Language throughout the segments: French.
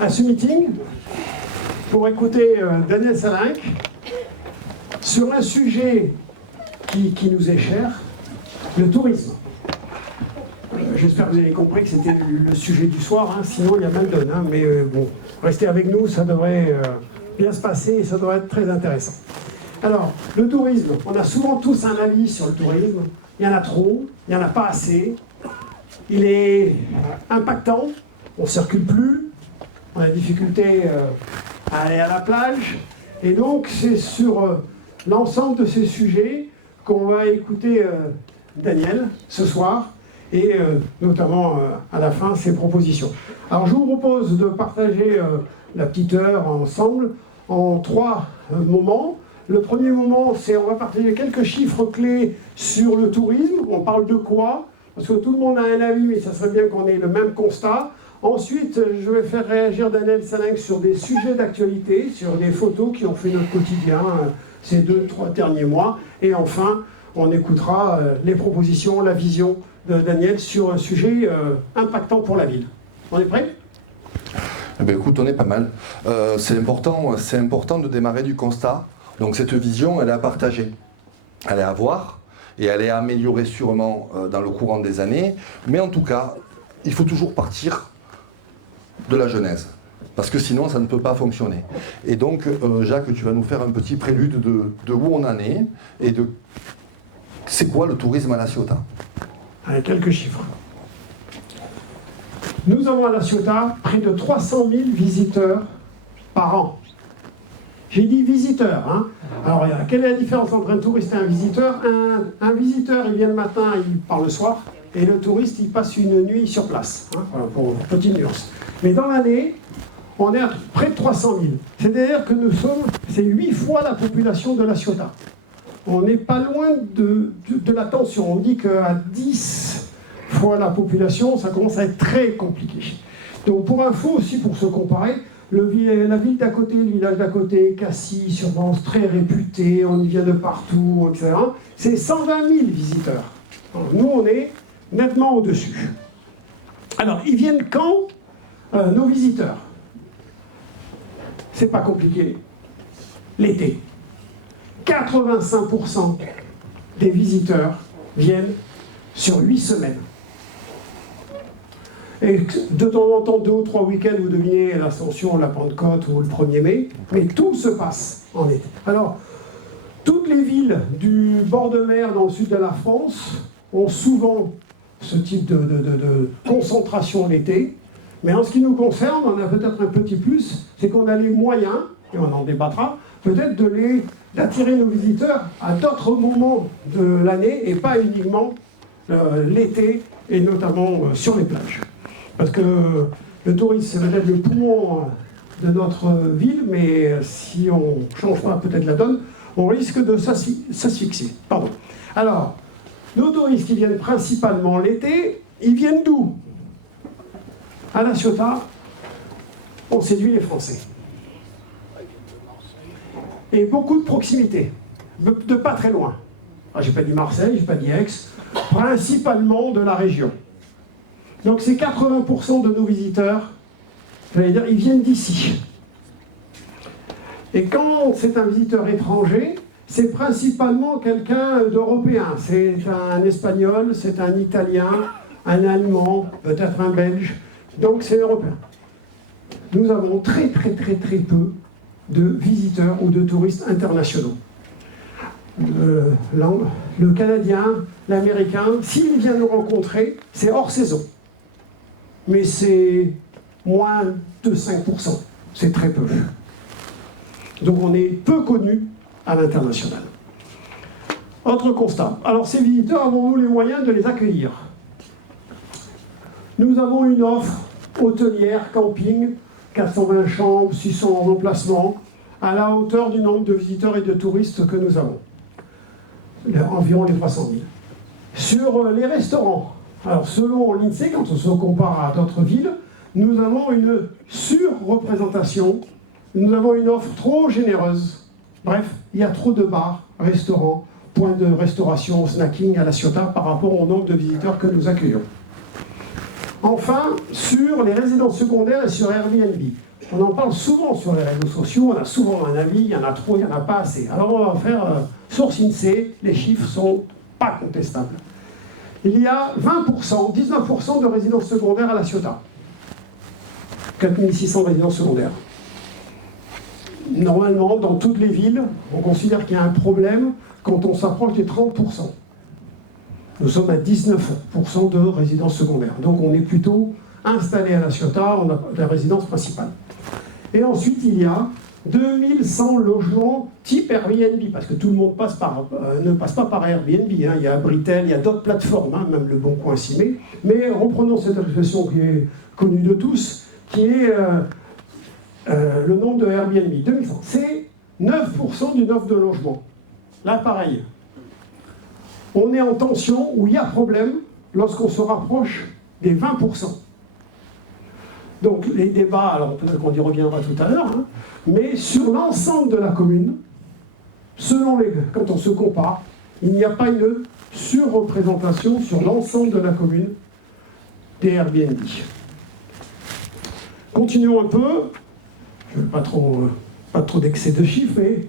à ce meeting pour écouter Daniel Salinck sur un sujet qui nous est cher, le tourisme. J'espère que vous avez compris que c'était le sujet du soir, hein, sinon il y a mal donne. Hein, mais bon, restez avec nous, ça devrait bien se passer et ça devrait être très intéressant. Alors, le tourisme, on a souvent tous un avis sur le tourisme. Il y en a trop, il n'y en a pas assez. Il est impactant, on ne circule plus, on a des difficultés à aller à la plage. Et donc, c'est sur l'ensemble de ces sujets qu'on va écouter Daniel ce soir, et notamment à la fin, ses propositions. Alors, je vous propose de partager la petite heure ensemble en 3 moments. Le premier moment, c'est on va partager quelques chiffres clés sur le tourisme. On parle de quoi? Parce que tout le monde a un avis, mais ça serait bien qu'on ait le même constat. Ensuite, je vais faire réagir Daniel Salinck sur des sujets d'actualité, sur des photos qui ont fait notre quotidien ces 2-3 derniers mois. Et enfin, on écoutera les propositions, la vision de Daniel sur un sujet impactant pour la ville. On est prêt? Eh bien, écoute, on est pas mal. C'est important de démarrer du constat. Donc cette vision, elle est à partager, elle est à voir, et elle est améliorée sûrement dans le courant des années. Mais en tout cas, il faut toujours partir de la genèse, parce que sinon ça ne peut pas fonctionner. Et donc, Jacques, tu vas nous faire un petit prélude de où on en est, et de c'est quoi le tourisme à La Ciotat. Avec quelques chiffres. Nous avons à La Ciotat près de 300 000 visiteurs par an. J'ai dit visiteurs. Hein. Alors, quelle est la différence entre un touriste et un visiteur? Un visiteur, il vient le matin, il part le soir, et le touriste, il passe une nuit sur place. Hein, pour une petite nuance. Mais dans l'année, on est à près de 300 000. C'est-à-dire que c'est 8 fois la population de La Ciotat. On n'est pas loin de la tension. On dit qu'à 10 fois la population, ça commence à être très compliqué. Donc, pour info aussi, pour se comparer, la ville d'à côté, le village d'à côté, Cassis-sur-Vence, très réputé, on y vient de partout, etc. C'est 120 000 visiteurs. Alors, nous, on est nettement au-dessus. Alors, ils viennent quand, nos visiteurs? C'est pas compliqué. L'été. 85% des visiteurs viennent sur 8 semaines. Et de temps en temps, 2 ou 3 week-ends, vous devinez l'Ascension, la Pentecôte ou le 1er mai, mais tout se passe en été. Alors, toutes les villes du bord de mer dans le sud de la France ont souvent ce type de concentration l'été, mais en ce qui nous concerne, on a peut-être un petit plus, c'est qu'on a les moyens, et on en débattra, peut-être d'attirer nos visiteurs à d'autres moments de l'année et pas uniquement l'été et notamment sur les plages. Parce que le tourisme, c'est peut-être le poumon de notre ville, mais si on ne change pas peut-être la donne, on risque de s'asphyxier. Pardon. Alors, nos touristes qui viennent principalement l'été, ils viennent d'où? À La Ciotat, on séduit les Français. Et beaucoup de proximité, de pas très loin. J'ai pas dit Marseille, j'ai pas dit Aix, principalement de la région. Donc c'est 80% de nos visiteurs, j'allais dire, ils viennent d'ici. Et quand c'est un visiteur étranger, c'est principalement quelqu'un d'européen. C'est un Espagnol, c'est un Italien, un Allemand, peut-être un Belge. Donc c'est européen. Nous avons très peu de visiteurs ou de touristes internationaux. Le Canadien, l'Américain, s'il vient nous rencontrer, c'est hors saison. Mais c'est moins de 5%. C'est très peu. Donc on est peu connu à l'international. Autre constat. Alors ces visiteurs, avons-nous les moyens de les accueillir? Nous avons une offre hôtelière, camping, 420 chambres, 600 emplacements, à la hauteur du nombre de visiteurs et de touristes que nous avons. Environ les 300 000. Sur les restaurants, alors selon l'INSEE, quand on se compare à d'autres villes, nous avons une surreprésentation, nous avons une offre trop généreuse. Bref, il y a trop de bars, restaurants, points de restauration, snacking à La Ciotat par rapport au nombre de visiteurs que nous accueillons. Enfin, sur les résidences secondaires et sur Airbnb. On en parle souvent sur les réseaux sociaux, on a souvent un avis, il y en a trop, il n'y en a pas assez. Alors on va faire source INSEE, les chiffres sont pas contestables. Il y a 20%, 19% de résidences secondaires à La Ciotat. 4600 résidences secondaires. Normalement, dans toutes les villes, on considère qu'il y a un problème quand on s'approche des 30%. Nous sommes à 19% de résidences secondaires. Donc on est plutôt installé à La Ciotat, on a la résidence principale. Et ensuite, il y a 2100 logements type Airbnb, parce que tout le monde ne passe pas par Airbnb. Hein. Il y a Britel, il y a d'autres plateformes, hein, même Le Bon Coin s'y met. Mais reprenons cette expression qui est connue de tous, qui est le nombre de Airbnb. 2100. C'est 9% d'une offre de logement. Là, pareil. On est en tension où il y a problème lorsqu'on se rapproche des 20%. Donc les débats, alors peut-être qu'on y reviendra tout à l'heure, hein, mais sur l'ensemble de la commune, quand on se compare, il n'y a pas une surreprésentation sur l'ensemble de la commune des Airbnb. Continuons un peu, je ne veux pas trop d'excès de chiffres, mais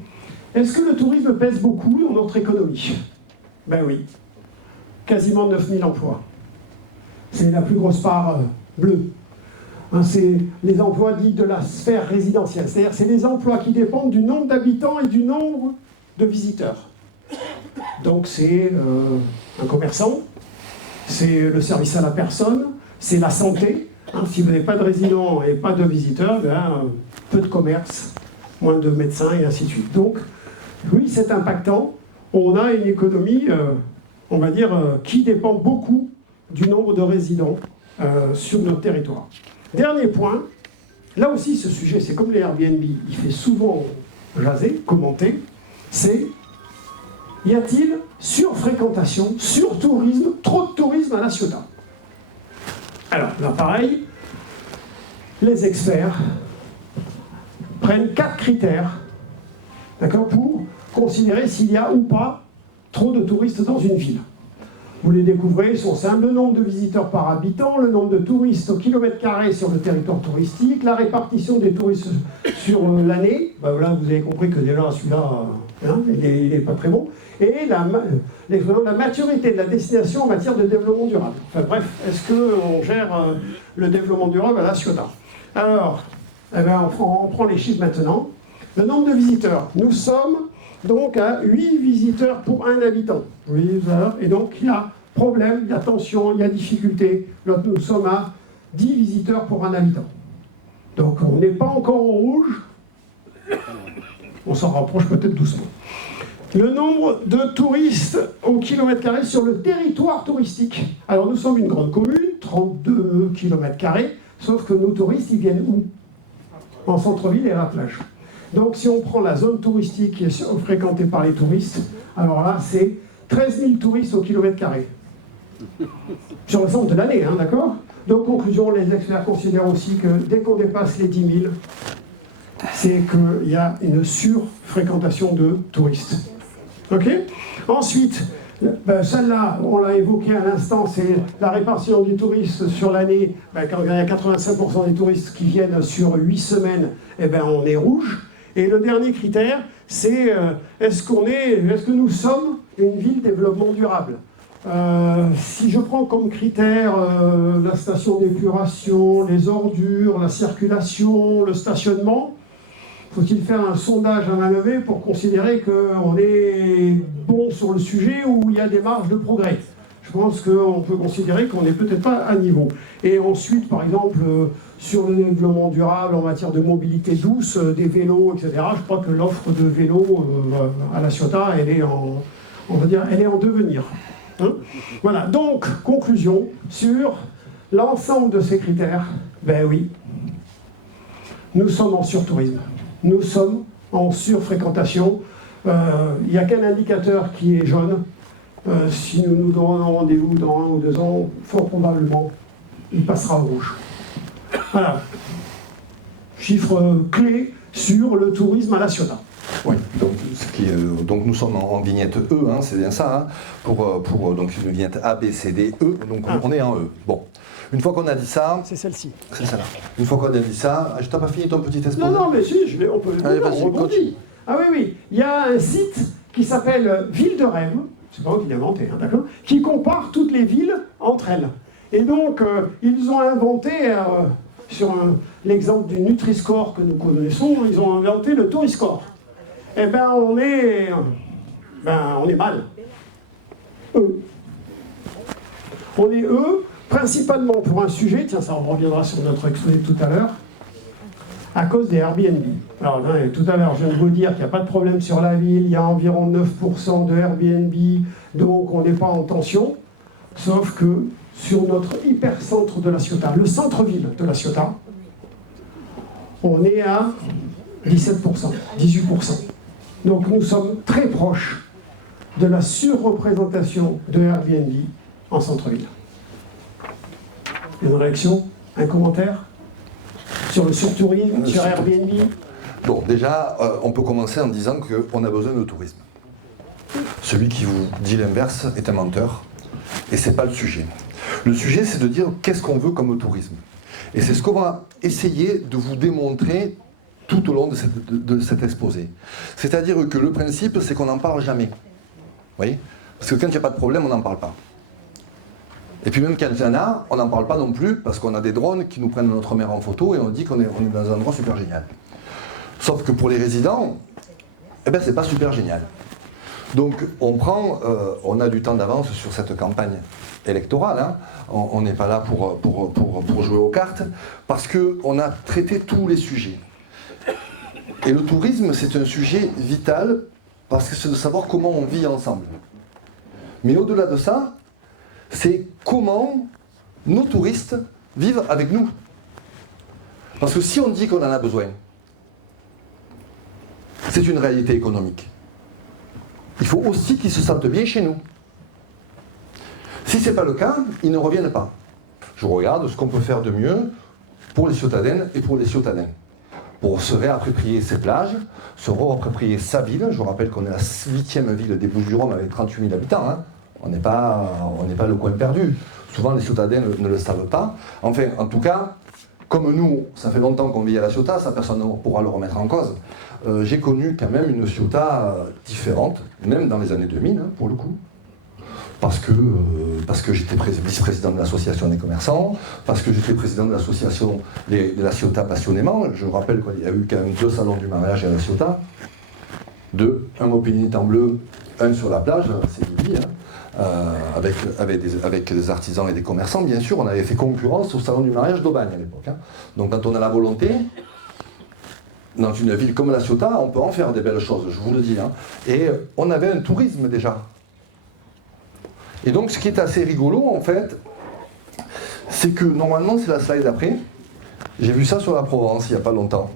est-ce que le tourisme pèse beaucoup dans notre économie? Ben oui, quasiment 9000 emplois. C'est la plus grosse part bleue. C'est les emplois dits de la sphère résidentielle, c'est-à-dire c'est les emplois qui dépendent du nombre d'habitants et du nombre de visiteurs. Donc c'est un commerçant, c'est le service à la personne, c'est la santé. Si vous n'avez pas de résidents et pas de visiteurs, peu de commerce, moins de médecins et ainsi de suite. Donc oui, c'est impactant. On a une économie, on va dire, qui dépend beaucoup du nombre de résidents sur notre territoire. Dernier point, là aussi ce sujet, c'est comme les Airbnb, il fait souvent jaser, commenter, c'est y a-t-il surfréquentation, surtourisme, trop de tourisme à La Ciotat? Alors là pareil, les experts prennent 4 critères, d'accord, pour considérer s'il y a ou pas trop de touristes dans une ville. Vous les découvrez, ils sont simples: le nombre de visiteurs par habitant, le nombre de touristes au kilomètre carré sur le territoire touristique, la répartition des touristes sur l'année. Ben là, vous avez compris que déjà celui-là, hein, il n'est pas très bon. Et la maturité de la destination en matière de développement durable. Enfin bref, est-ce qu'on gère le développement durable à La Ciotat? Alors, on prend les chiffres maintenant. Le nombre de visiteurs. Nous sommes donc à 8 visiteurs pour 1 habitant. Oui, et donc il y a problème, il y a tension, il y a difficulté. Là, nous sommes à 10 visiteurs pour 1 habitant. Donc on n'est pas encore au rouge. On s'en rapproche peut-être doucement. Le nombre de touristes au kilomètre carré sur le territoire touristique. Alors nous sommes une grande commune, 32 km², sauf que nos touristes, ils viennent où? En centre-ville et à la plage. Donc si on prend la zone touristique qui est fréquentée par les touristes, alors là c'est 13 000 touristes au kilomètre carré. Sur l'ensemble de l'année, hein, d'accord? Donc conclusion, les experts considèrent aussi que dès qu'on dépasse les 10 000, c'est qu'il y a une surfréquentation de touristes. Ok? Ensuite, celle-là, on l'a évoqué à l'instant, c'est la répartition des touristes sur l'année. Quand il y a 85% des touristes qui viennent sur 8 semaines, on est rouge. Et le dernier critère, c'est est-ce que nous sommes une ville développement durable? Si je prends comme critère la station d'épuration, les ordures, la circulation, le stationnement, faut-il faire un sondage à main levée pour considérer qu'on est bon sur le sujet ou il y a des marges de progrès? Je pense qu'on peut considérer qu'on n'est peut-être pas à niveau. Et ensuite, par exemple, sur le développement durable en matière de mobilité douce, des vélos, etc., je crois que l'offre de vélos à La Ciotat, elle est en devenir. Hein? Voilà, donc, conclusion sur l'ensemble de ces critères. Ben oui, nous sommes en surtourisme. Nous sommes en surfréquentation. Il n'y a qu'un indicateur qui est jaune. Si nous nous donnons rendez-vous dans 1 ou 2 ans, fort probablement, il passera au rouge. Voilà. Chiffre clé sur le tourisme à La Ciotat. Oui, donc nous sommes en vignette E, hein, c'est bien ça, hein, donc c'est une vignette A, B, C, D, E, donc on est en E. Bon. Une fois qu'on a dit ça, c'est celle-ci. c'est ça là. Une fois qu'on a dit ça, je t'ai pas fini ton petit exposé. Non, mais si, on peut Allez, on vas-y, rebondit. continue. Ah oui. Il y a un site qui s'appelle Ville de Rêve, c'est pas moi qui l'ai inventé, hein, d'accord, qui compare toutes les villes entre elles. Et donc, ils ont inventé, sur l'exemple du Nutri-Score que nous connaissons, ils ont inventé le Touriscore. Eh ben, on est mal. On est principalement pour un sujet, tiens, ça reviendra sur notre exposé de tout à l'heure, à cause des Airbnb. Alors là, tout à l'heure, je viens de vous dire qu'il n'y a pas de problème sur la ville, il y a environ 9% de Airbnb, donc on n'est pas en tension, sauf que sur notre hypercentre de La Ciotat, le centre-ville de La Ciotat, on est à 17%, 18%. Donc nous sommes très proches de la surreprésentation de Airbnb en centre-ville. Une réaction? Un commentaire? Sur le surtourisme, sur Airbnb? Bon, déjà, on peut commencer en disant qu'on a besoin de tourisme. Celui qui vous dit l'inverse est un menteur, et c'est pas le sujet. Le sujet, c'est de dire qu'est-ce qu'on veut comme tourisme. Et c'est ce qu'on va essayer de vous démontrer tout au long de cet exposé. C'est-à-dire que le principe, c'est qu'on n'en parle jamais. Vous voyez? Parce que quand il n'y a pas de problème, on n'en parle pas. Et puis même quand il y en a, on n'en parle pas non plus parce qu'on a des drones qui nous prennent notre mer en photo et on dit qu'on est dans un endroit super génial. Sauf que pour les résidents, eh ben c'est pas super génial. Donc on a du temps d'avance sur cette campagne électorale. Hein. On n'est pas là pour jouer aux cartes parce qu'on a traité tous les sujets. Et le tourisme, c'est un sujet vital parce que c'est de savoir comment on vit ensemble. Mais au-delà de ça, c'est comment nos touristes vivent avec nous. Parce que si on dit qu'on en a besoin, c'est une réalité économique. Il faut aussi qu'ils se sentent bien chez nous. Si ce n'est pas le cas, ils ne reviennent pas. Je regarde ce qu'on peut faire de mieux pour les Ciotadens et pour les Ciotadens. Pour se réapproprier ses plages, se réapproprier sa ville. Je vous rappelle qu'on est la 8e ville des Bouches-du-Rhône avec 38 000 habitants. Hein. On n'est pas le coin perdu. Souvent, les Ciotadens ne le savent pas. Enfin, en tout cas, comme nous, ça fait longtemps qu'on vit à la Ciotat, ça personne ne pourra le remettre en cause. J'ai connu quand même une Ciotat différente, même dans les années 2000, hein, pour le coup. Parce que j'étais vice-président de l'association des commerçants, parce que j'étais président de l'association de la Ciotat passionnément. Je rappelle qu'il y a eu quand même 2 salons du mariage à la Ciotat. 2, un au Pénitent bleu, un sur la plage, c'est Bibi, hein, avec des artisans et des commerçants. Bien sûr, on avait fait concurrence au salon du mariage d'Aubagne à l'époque. Hein. Donc quand on a la volonté, dans une ville comme la Ciotat, on peut en faire des belles choses, je vous le dis. Hein. Et on avait un tourisme déjà. Et donc ce qui est assez rigolo en fait, c'est que normalement c'est la slide d'après. J'ai vu ça sur la Provence il n'y a pas longtemps.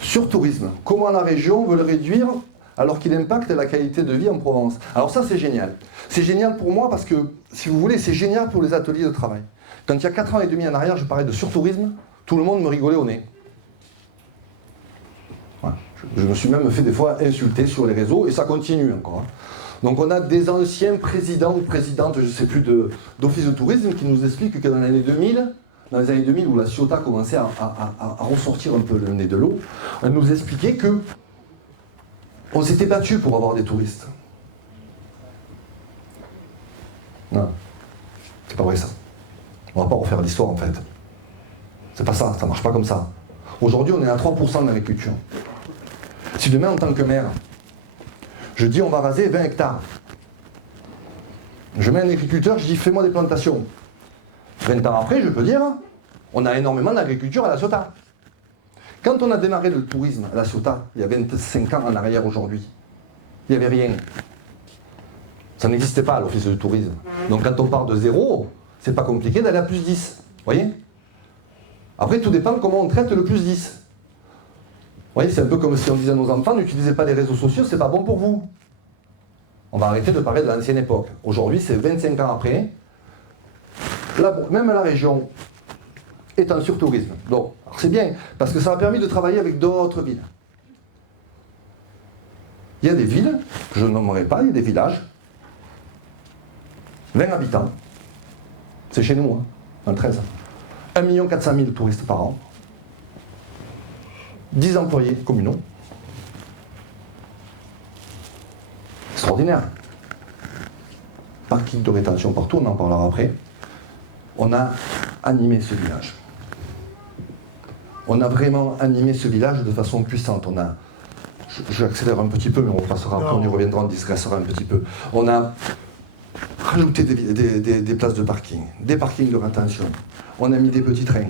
Sur tourisme, comment la région veut le réduire alors qu'il impacte la qualité de vie en Provence. Alors ça c'est génial. C'est génial pour moi parce que, si vous voulez, c'est génial pour les ateliers de travail. Quand il y a 4 ans et demi en arrière, je parlais de surtourisme, tout le monde me rigolait au nez. Voilà. Je me suis même fait des fois insulter sur les réseaux et ça continue encore. Hein. Donc on a des anciens présidents ou présidentes, je ne sais plus, d'office de tourisme qui nous expliquent que dans les années 2000 où la Ciotat commençait à ressortir un peu le nez de l'eau, elle nous expliquait que on s'était battu pour avoir des touristes. Non, c'est pas vrai ça. On va pas refaire l'histoire en fait. C'est pas ça, ça marche pas comme ça. Aujourd'hui on est à 3% de l'agriculture. Si demain en tant que maire, je dis on va raser 20 hectares. Je mets un agriculteur, je dis fais-moi des plantations. 20 ans après, je peux dire, on a énormément d'agriculture à la Ciotat. Quand on a démarré le tourisme à la Ciotat, il y a 25 ans en arrière aujourd'hui, il n'y avait rien. Ça n'existait pas à l'office de tourisme. Donc quand on part de zéro, c'est pas compliqué d'aller à plus 10. Vous voyez? Après, tout dépend de comment on traite le plus 10. Vous voyez, c'est un peu comme si on disait à nos enfants, n'utilisez pas les réseaux sociaux, c'est pas bon pour vous. On va arrêter de parler de l'ancienne époque. Aujourd'hui, c'est 25 ans après. Même la région est en surtourisme. Donc, c'est bien, parce que ça a permis de travailler avec d'autres villes. Il y a des villes, je ne nommerai pas, il y a des villages, 20 habitants. C'est chez nous. Hein. dans le 13. 1 400 000 touristes par an. 10 employés communaux. Extraordinaire. Parking de rétention partout, on en parlera après. On a animé ce village. On a vraiment animé ce village de façon puissante. J'accélère un petit peu, mais on passera après, on y reviendra, on digressera un petit peu. On a rajouté des places de parking, des parkings de rétention. On a mis des petits trains.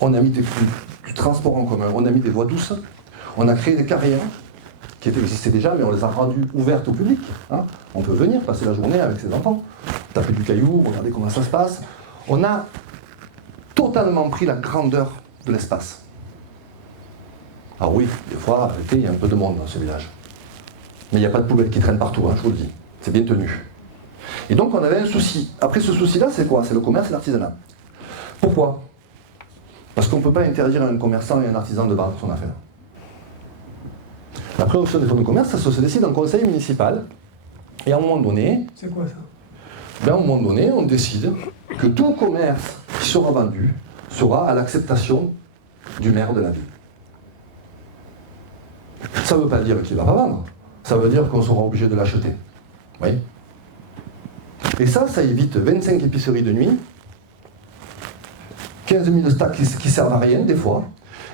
On a mis du transport en commun. On a mis des voies douces. On a créé des carrières qui existaient déjà, mais on les a rendues ouvertes au public. Hein. On peut venir passer la journée avec ses enfants, taper du caillou, regarder comment ça se passe. On a totalement pris la grandeur de l'espace. Ah oui, des fois, l'été, il y a un peu de monde dans ce village. Mais il n'y a pas de poubelles qui traînent partout, hein, je vous le dis. C'est bien tenu. Et donc, on avait un souci. Après, ce souci-là, c'est quoi? C'est le commerce et l'artisanat. Pourquoi? Parce qu'on ne peut pas interdire à un commerçant et à un artisan de vendre son affaire. La préemption des fonds de commerce, ça se décide en conseil municipal. Et à un moment donné... C'est quoi ça? Ben, à un moment donné, on décide que tout commerce qui sera vendu sera à l'acceptation du maire de la ville. Ça ne veut pas dire qu'il ne va pas vendre. Ça veut dire qu'on sera obligé de l'acheter. Vous voyez? Et ça évite 25 épiceries de nuit, 15 000 stacks qui servent à rien, des fois,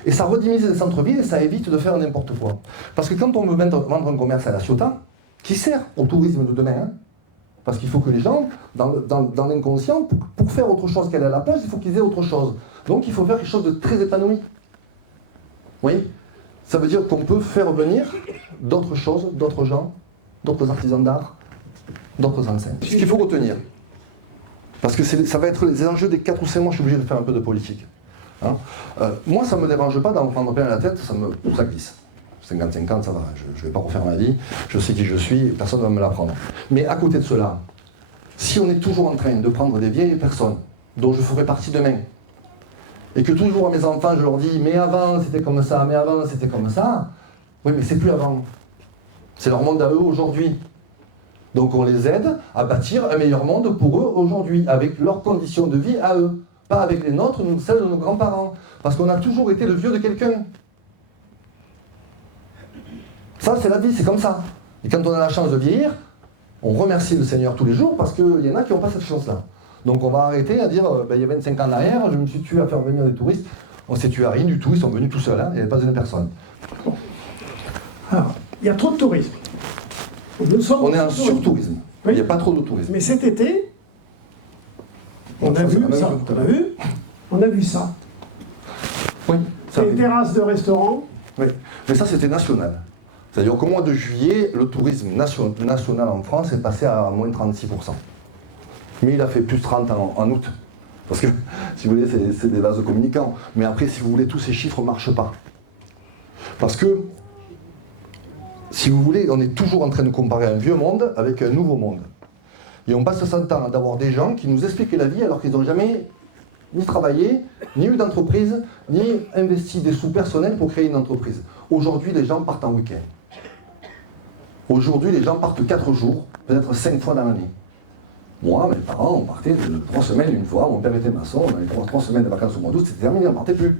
et ça redynamise les centres-villes et ça évite de faire n'importe quoi. Parce que quand on veut vendre un commerce à la Ciotat, qui sert au tourisme de demain, hein, parce qu'il faut que les gens, dans l'inconscient, pour faire autre chose qu'aller à la plage, il faut qu'ils aient autre chose. Donc il faut faire quelque chose de très épanoui. Vous voyez? Ça veut dire qu'on peut faire venir d'autres choses, d'autres gens, d'autres artisans d'art, d'autres enseignes. Ce qu'il faut retenir, parce que ça va être les enjeux des 4 ou 5 mois, je suis obligé de faire un peu de politique. Hein. Moi, ça ne me dérange pas d'en prendre plein la tête, ça glisse. 55 ans, ça va, je ne vais pas refaire ma vie, je sais qui je suis, personne ne va me l'apprendre. Mais à côté de cela, si on est toujours en train de prendre des vieilles personnes, dont je ferai partie demain, et que toujours à mes enfants, je leur dis « mais avant c'était comme ça, mais avant c'était comme ça », oui, mais c'est plus avant. C'est leur monde à eux aujourd'hui. Donc on les aide à bâtir un meilleur monde pour eux aujourd'hui, avec leurs conditions de vie à eux. Pas avec les nôtres, celles de nos grands-parents. Parce qu'on a toujours été le vieux de quelqu'un. Ça, c'est la vie, c'est comme ça. Et quand on a la chance de vieillir, on remercie le Seigneur tous les jours parce qu'il y en a qui n'ont pas cette chance-là. Donc on va arrêter à dire, il y a 25 ans en arrière, je me suis tué à faire venir des touristes. On s'est tué à rien du tout, ils sont venus tout seuls, hein, il n'y avait pas une personne. Alors, il y a trop de tourisme. On est en surtourisme. Oui. Il n'y a pas trop de tourisme. Mais cet été, on a vu ça. On a vu ça. Oui. Des terrasses de restaurants. Oui. Mais ça, c'était national. C'est-à-dire qu'au mois de juillet, le tourisme national en France est passé à moins 36%. Mais il a fait plus 30 en août. Parce que, si vous voulez, c'est des vases communicants. Mais après, si vous voulez, tous ces chiffres ne marchent pas. Parce que, si vous voulez, on est toujours en train de comparer un vieux monde avec un nouveau monde. Et on passe son temps d'avoir des gens qui nous expliquent la vie alors qu'ils n'ont jamais ni travaillé, ni eu d'entreprise, ni investi des sous personnels pour créer une entreprise. Aujourd'hui, les gens partent en week-end. Aujourd'hui, les gens partent 4 jours, peut-être 5 fois dans l'année. Moi, mes parents, on partait de 3 semaines une fois, mon père était maçon, on avait 3 semaines de vacances au mois d'août, c'était terminé, on ne partait plus.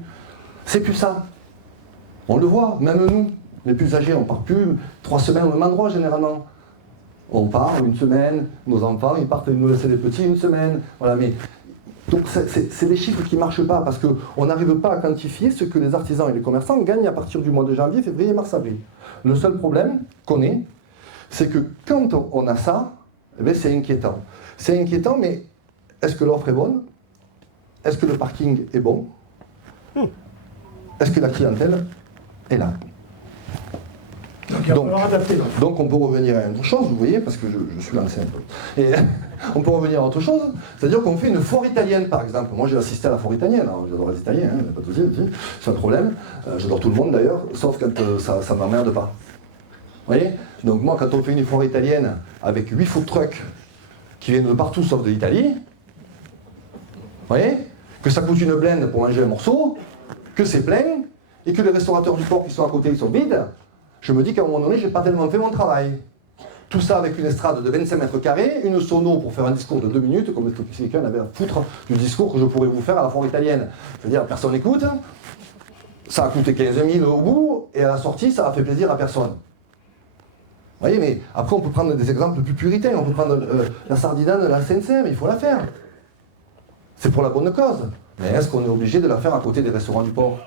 C'est plus ça. On le voit, même nous, les plus âgés, on ne part plus 3 semaines au même endroit généralement. On part une semaine, nos enfants, ils partent nous laisser les petits une semaine. Voilà, mais donc c'est des chiffres qui ne marchent pas parce qu'on n'arrive pas à quantifier ce que les artisans et les commerçants gagnent à partir du mois de janvier, février, mars, avril. Le seul problème qu'on ait, c'est que quand on a ça, eh bien, c'est inquiétant. C'est inquiétant, mais est-ce que l'offre est bonne? Est-ce que le parking est bon? Est-ce que la clientèle est là? Donc on peut revenir à autre chose, vous voyez, parce que je suis lancé un peu. Et on peut revenir à autre chose, c'est-à-dire qu'on fait une foire italienne, par exemple. Moi j'ai assisté à la foire italienne, alors j'adore les Italiens, hein, pas de souci, c'est un problème. J'adore tout le monde d'ailleurs, sauf quand ça ne m'emmerde pas. Vous voyez? Donc moi quand on fait une foire italienne avec 8 food trucks qui viennent de partout sauf de l'Italie, vous voyez? Que ça coûte une blinde pour manger un morceau, que c'est plein, et que les restaurateurs du port qui sont à côté ils sont vides, je me dis qu'à un moment donné, je n'ai pas tellement fait mon travail. Tout ça avec une estrade de 25 mètres carrés, une sono pour faire un discours de 2 minutes, comme si quelqu'un avait à foutre du discours que je pourrais vous faire à la forêt italienne. Je veux dire, personne n'écoute, ça a coûté 15 000 au bout, et à la sortie, ça a fait plaisir à personne. Vous voyez, mais après, on peut prendre des exemples plus puritains. On peut prendre la sardinade de la SNCF, il faut la faire. C'est pour la bonne cause. Mais est-ce qu'on est obligé de la faire à côté des restaurants du port?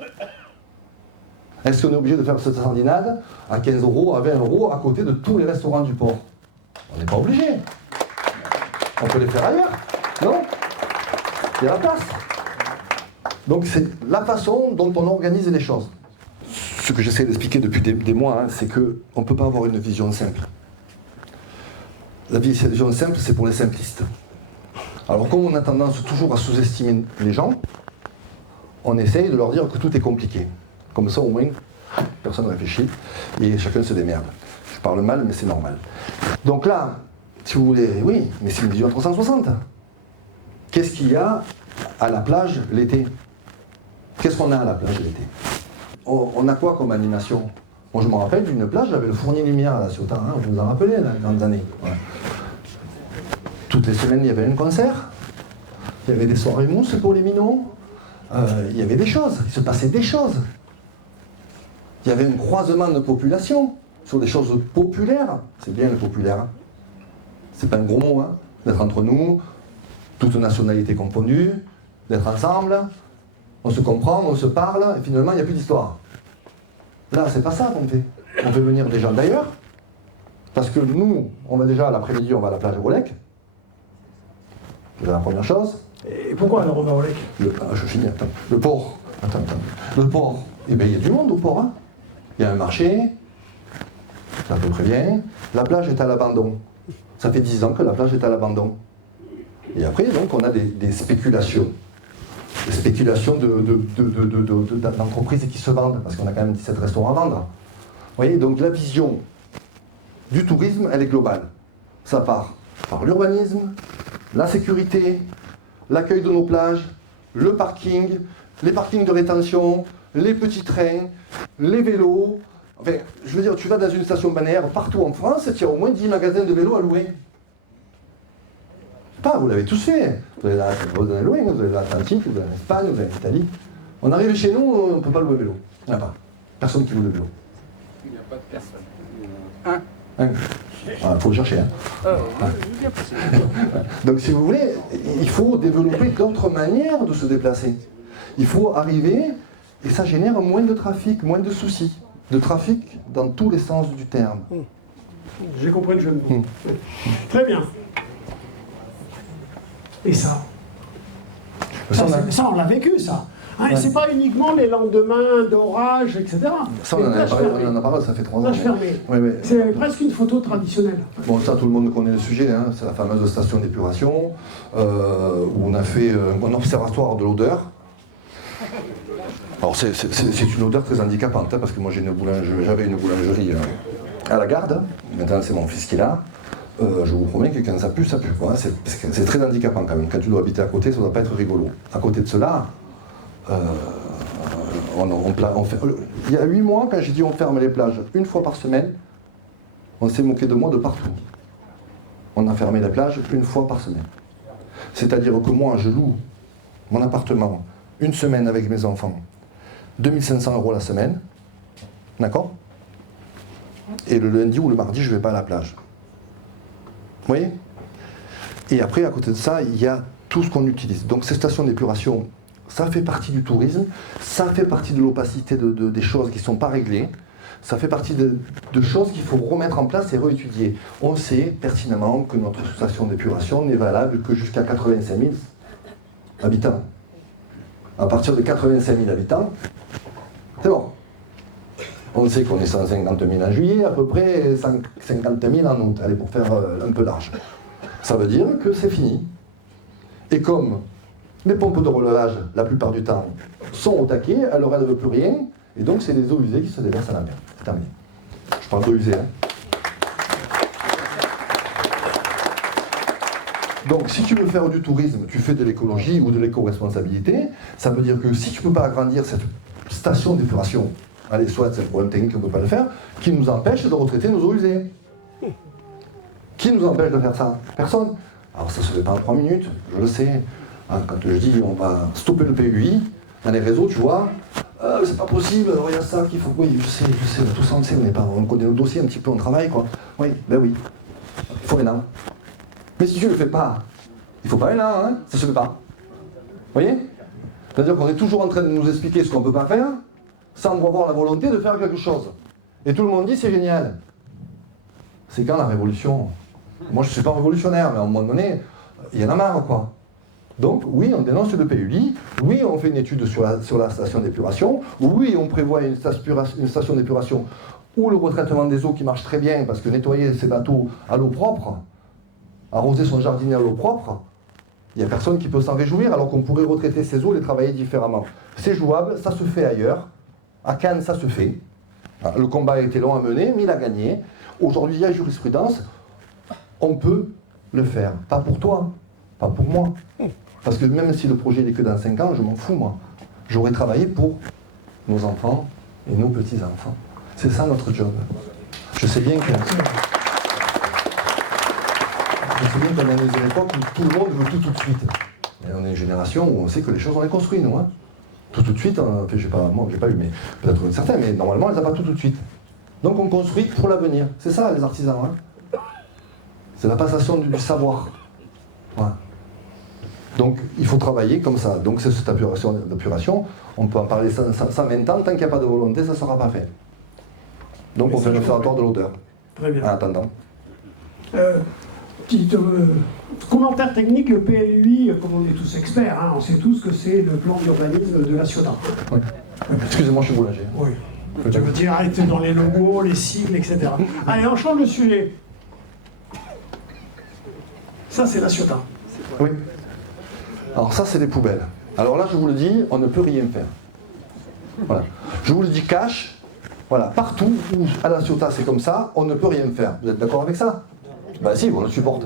Est-ce qu'on est obligé de faire cette sardinade à 15 €, à 20 € à côté de tous les restaurants du port? On n'est pas obligé. On peut les faire ailleurs, non? Il y a la place. Donc c'est la façon dont on organise les choses. Ce que j'essaie d'expliquer depuis des mois, hein, c'est qu'on ne peut pas avoir une vision simple. La vision simple, c'est pour les simplistes. Alors comme on a tendance toujours à sous-estimer les gens, on essaye de leur dire que tout est compliqué. Comme ça, au moins, personne ne réfléchit et chacun se démerde. Je parle mal, mais c'est normal. Donc là, si vous voulez, oui, mais c'est une vision 360. Qu'est-ce qu'il y a à la plage l'été? Qu'est-ce qu'on a à la plage l'été? On a quoi comme animation? Moi, je me rappelle d'une plage, j'avais le Fournier Lumière à la Ciotat, hein, vous vous en rappelez, là, grandes années. Ouais. Toutes les semaines, il y avait un concert, il y avait des soirées mousse pour les minots, il y avait des choses, il se passait des choses. Il y avait un croisement de population sur des choses populaires. C'est bien le populaire. Hein. C'est pas un gros mot, hein, d'être entre nous, toutes nationalités confondues, d'être ensemble. On se comprend, on se parle, et finalement, il n'y a plus d'histoire. Là, c'est pas ça qu'on fait. On fait venir des gens d'ailleurs, parce que nous, on va déjà, l'après-midi, on va à la plage de Rolec. C'est la première chose. Et pourquoi alors on va au Lec? Je finis, attends. Le port. Attends. Le port, eh bien, il y a du monde au port. Hein. Il y a un marché, c'est à peu près bien. La plage est à l'abandon. Ça fait 10 ans que la plage est à l'abandon. Et après, donc, on a des spéculations. Des spéculations d'entreprises qui se vendent, parce qu'on a quand même 17 restaurants à vendre. Vous voyez, donc la vision du tourisme, elle est globale. Ça part par l'urbanisme, la sécurité, l'accueil de nos plages, le parking, les parkings de rétention, les petits trains, les vélos. Enfin, je veux dire, tu vas dans une station balnéaire partout en France, il y a au moins 10 magasins de vélos à louer. Pas, vous l'avez tous fait. Vous allez dans loin, vous allez dans l'Atlantique, vous allez en Espagne, vous allez en Italie. On arrive chez nous, on ne peut pas louer vélo. Il n'y en a pas. Personne qui loue le vélo. Il n'y a pas de personne. Il faut le chercher. Hein. Donc si vous voulez, il faut développer d'autres manières de se déplacer. Il faut arriver, et ça génère moins de trafic, moins de soucis. De trafic dans tous les sens du terme. J'ai compris le jeu de mots. Très bien. Et ça, on l'a vécu, ça. Hein, ouais. C'est pas uniquement les lendemains d'orage, etc. Ça, on en a parlé, ça fait 3 ans. Plage fermée. Ouais. C'est presque une photo traditionnelle. Bon, ça, tout le monde connaît le sujet. Hein. C'est la fameuse station d'épuration, où on a fait un observatoire de l'odeur. Alors, c'est une odeur très handicapante, hein, parce que moi, j'avais une boulangerie à la Garde. Maintenant, c'est mon fils qui l'a. Je vous promets que quand ça pue, quoi. C'est très handicapant quand même. Quand tu dois habiter à côté, ça ne doit pas être rigolo. À côté de cela, il y a 8 mois, quand j'ai dit on ferme les plages une fois par semaine, on s'est moqué de moi de partout. On a fermé les plages une fois par semaine. C'est-à-dire que moi, je loue mon appartement une semaine avec mes enfants, 2500 € la semaine, d'accord? Et le lundi ou le mardi, je ne vais pas à la plage. Vous voyez? Et après, à côté de ça, il y a tout ce qu'on utilise. Donc ces stations d'épuration, ça fait partie du tourisme, ça fait partie de l'opacité des choses qui ne sont pas réglées, ça fait partie de choses qu'il faut remettre en place et réétudier. On sait pertinemment que notre station d'épuration n'est valable que jusqu'à 85 000 habitants. À partir de 85 000 habitants, c'est bon. On sait qu'on est 150 000 en juillet, à peu près 150 000 en août, allez, pour faire un peu large. Ça veut dire que c'est fini. Et comme les pompes de relevage, la plupart du temps, sont au taquet, alors elles ne veulent plus rien, et donc c'est les eaux usées qui se déversent à la mer. C'est terminé. Je parle d'eau usée, hein. Donc si tu veux faire du tourisme, tu fais de l'écologie ou de l'éco-responsabilité, ça veut dire que si tu ne peux pas agrandir cette station d'épuration, allez, soit c'est le problème technique qu'on ne peut pas le faire, qui nous empêche de retraiter nos eaux usées. Qui nous empêche de faire ça? Personne. Alors ça se fait pas en 3 minutes, je le sais. Hein, quand je dis on va stopper le PUI, dans les réseaux, tu vois, c'est pas possible, alors il y a ça qu'il faut. Oui, je sais, tout ça on le sait, on connaît le dossier un petit peu, on travaille quoi. Oui, ben oui. Il faut un an. Mais si tu le fais pas, il faut pas un an, hein, ça se fait pas. Vous voyez? C'est-à-dire qu'on est toujours en train de nous expliquer ce qu'on peut pas faire, sans avoir la volonté de faire quelque chose. Et tout le monde dit c'est génial. C'est quand la révolution? Moi je suis pas révolutionnaire, mais à un moment donné, il y en a marre quoi. Donc oui, on dénonce le PUI, oui, on fait une étude sur la station d'épuration, oui, on prévoit une station d'épuration ou le retraitement des eaux qui marche très bien, parce que nettoyer ces bateaux à l'eau propre, arroser son jardinier à l'eau propre, il n'y a personne qui peut s'en réjouir, alors qu'on pourrait retraiter ces eaux et les travailler différemment. C'est jouable, ça se fait ailleurs. À Cannes, ça se fait. Le combat a été long à mener, mais il a gagné. Aujourd'hui, il y a jurisprudence. On peut le faire. Pas pour toi, pas pour moi. Parce que même si le projet n'est que dans 5 ans, je m'en fous, moi. J'aurais travaillé pour nos enfants et nos petits-enfants. C'est ça notre job. Je sais bien que... Je sais bien qu'on est dans une époque où tout le monde veut tout de suite. Et on est une génération où on sait que les choses, on les construit, nous. Hein. Tout de suite, moi, j'ai pas eu, mais peut-être certains, mais normalement, on les a pas tout de suite. Donc on construit pour l'avenir. C'est ça, les artisans. Hein. C'est la passation du savoir. Voilà. Donc il faut travailler comme ça. Donc c'est cette apuration, on peut en parler 120 ans, tant qu'il n'y a pas de volonté, ça ne sera pas fait. Donc on fait un observatoire de l'odeur. Très bien. En attendant. Petit commentaire technique, le PLUI, comme on est tous experts, hein, on sait tous que c'est le plan d'urbanisme de la Ciotat. Oui. Excusez-moi, je suis boulanger. Oui. Tu veux dire arrêter dans les logos, les sigles, etc. Allez, on change de sujet. Ça, c'est la Ciotat. Oui. Alors ça, c'est les poubelles. Alors là, je vous le dis, on ne peut rien faire. Voilà. Je vous le dis cash, voilà, partout où à la Ciotat c'est comme ça, on ne peut rien faire. Vous êtes d'accord avec ça? Ben si, on le supporte.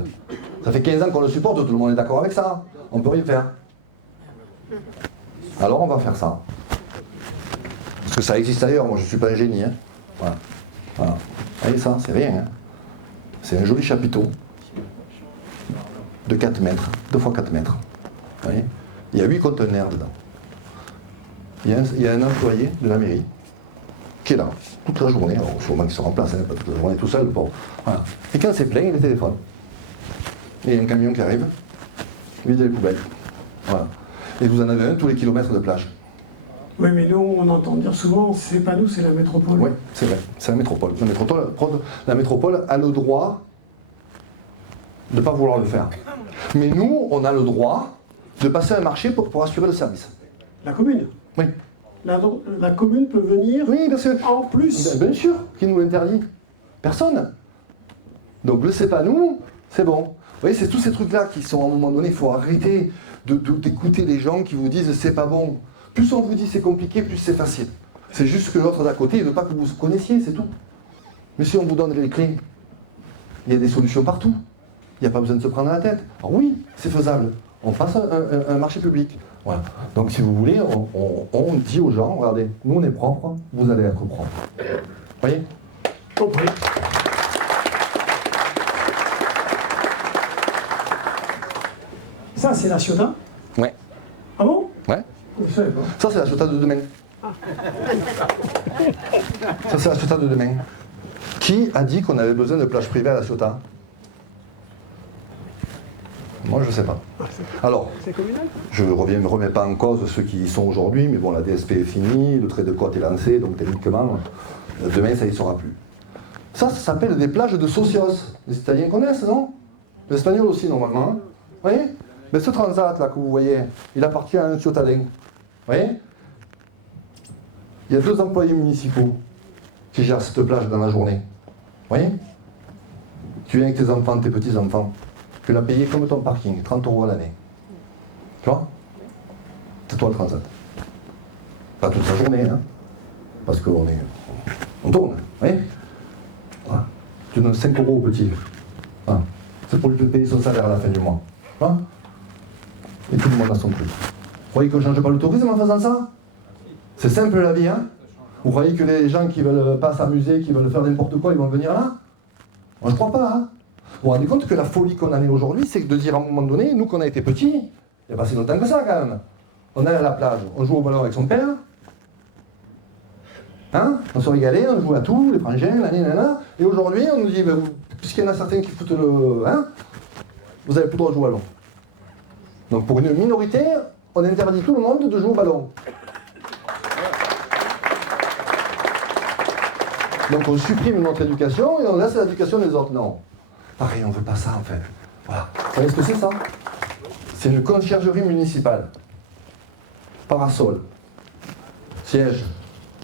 Ça fait 15 ans qu'on le supporte, tout le monde est d'accord avec ça. On ne peut rien faire. Alors on va faire ça. Parce que ça existe ailleurs, moi je ne suis pas un génie. Hein. Voilà. Voilà. Vous voyez ça, c'est rien. Hein. C'est un joli chapiteau de 4 mètres, 2 fois 4 mètres. Vous voyez, il y a 8 conteneurs dedans. Il y a un employé de la mairie qui est là, toute la journée, alors sûrement qu'il se remplace, hein, pas toute la journée tout seul, bon. Voilà. Et quand c'est plein, il les téléphone. Et il y a un camion qui arrive, vide les poubelles. Voilà. Et vous en avez un tous les kilomètres de plage. Oui, mais nous, on entend dire souvent, c'est pas nous, c'est la métropole. Oui, c'est vrai, c'est la métropole. La métropole a le droit de ne pas vouloir le faire. Mais nous, on a le droit de passer un marché pour assurer le service. La commune? Oui. La commune peut venir, oui, bien sûr. En plus. Bien sûr, qui nous l'interdit? Personne. Donc le c'est pas nous, c'est bon. Vous voyez, c'est tous ces trucs-là qui sont à un moment donné, il faut arrêter d'écouter les gens qui vous disent c'est pas bon. Plus on vous dit c'est compliqué, plus c'est facile. C'est juste que l'autre d'à côté, il ne veut pas que vous connaissiez, c'est tout. Mais si on vous donne les clés, il y a des solutions partout. Il n'y a pas besoin de se prendre la tête. Alors oui, c'est faisable. On passe un marché public. Voilà. Donc si vous voulez, on dit aux gens, regardez, nous on est propre, vous allez être propre. Vous voyez? Compris. Ça, c'est la Ciotat? Ouais. Ah bon? Ouais. Je savais pas. Ça, c'est la Ciotat de demain. Ça, c'est la Ciotat de demain. Qui a dit qu'on avait besoin de plages privées à la Ciotat? Moi, je ne sais pas. Alors, je ne remets pas en cause ceux qui y sont aujourd'hui, mais bon, la DSP est finie, le trait de côte est lancé, donc techniquement, demain, ça n'y sera plus. Ça s'appelle des plages de socios. Les Italiens connaissent, non? Les Espagnols aussi, normalement. Hein. Vous voyez? Mais ce transat, là, que vous voyez, il appartient à un Ciotadin. Vous voyez? Il y a 2 employés municipaux qui gèrent cette plage dans la journée. Vous voyez? Tu viens avec tes enfants, tes petits-enfants. Tu l'as payé comme ton parking, 30 € à l'année. Tu vois? C'est toi le transat. Pas toute la journée, hein. Parce qu'on tourne, oui. Voilà. Tu donnes 5 € au petit. Voilà. C'est pour lui payer son salaire à la fin du mois. Voilà. Et tout le monde a son truc. Vous croyez qu'on ne change pas le tourisme en faisant ça? C'est simple la vie, hein. Vous croyez que les gens qui ne veulent pas s'amuser, qui veulent faire n'importe quoi, ils vont venir là? Moi je crois pas, hein. Vous vous rendez compte que la folie qu'on en est aujourd'hui, c'est de dire à un moment donné, nous qu'on a été petits, il n'y a pas si longtemps que ça quand même. On allait à la plage, on jouait au ballon avec son père. Hein, on se régalait, on jouait à tout, les frangins, nanana. Et aujourd'hui, on nous dit, ben, puisqu'il y en a certains qui foutent le... Hein, vous n'avez plus le droit de jouer au ballon. Donc pour une minorité, on interdit tout le monde de jouer au ballon. Donc on supprime notre éducation et on laisse l'éducation des autres. Non. Pareil, on ne veut pas ça en fait. Voilà. Vous savez ce que c'est ça? C'est une conciergerie municipale. Parasol. Siège.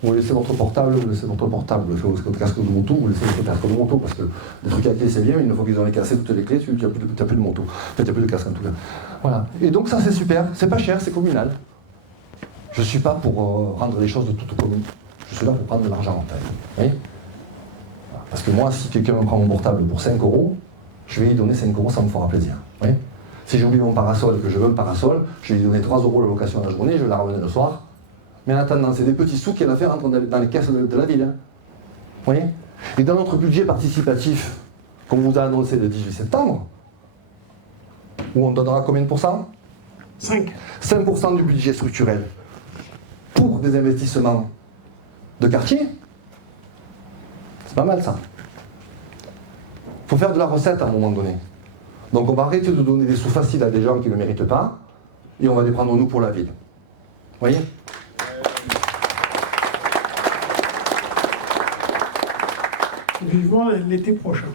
Vous laissez votre portable, vous laissez votre portable, votre casque de moto, vous laissez votre casque de moto, parce que les trucs à clé c'est bien, mais une fois qu'ils ont cassé toutes les clés, tu n'as plus de moto. Enfin, tu n'as plus de casque en tout cas. Voilà. Et donc ça c'est super, c'est pas cher, c'est communal. Je ne suis pas pour rendre les choses de toute commune. Je suis là pour prendre de l'argent en fait. Vous voyez? Parce que moi, si quelqu'un me prend mon portable pour 5 €, je vais lui donner 5 €, ça me fera plaisir. Vous voyez? Si j'oublie mon parasol, que je veux un parasol, je vais lui donner 3 € la location de la journée, je vais la ramener le soir. Mais en attendant, c'est des petits sous qu'elle a fait rentrer dans les caisses de la ville. Hein. Vous voyez? Et dans notre budget participatif, qu'on vous a annoncé le 18 septembre, où on donnera combien de pourcents? 5. 5% du budget structurel pour des investissements de quartier. C'est pas mal ça. Il faut faire de la recette à un moment donné. Donc on va arrêter de donner des sous faciles à des gens qui ne le méritent pas, et on va les prendre nous pour la ville. Vous voyez? Vivement l'été prochain.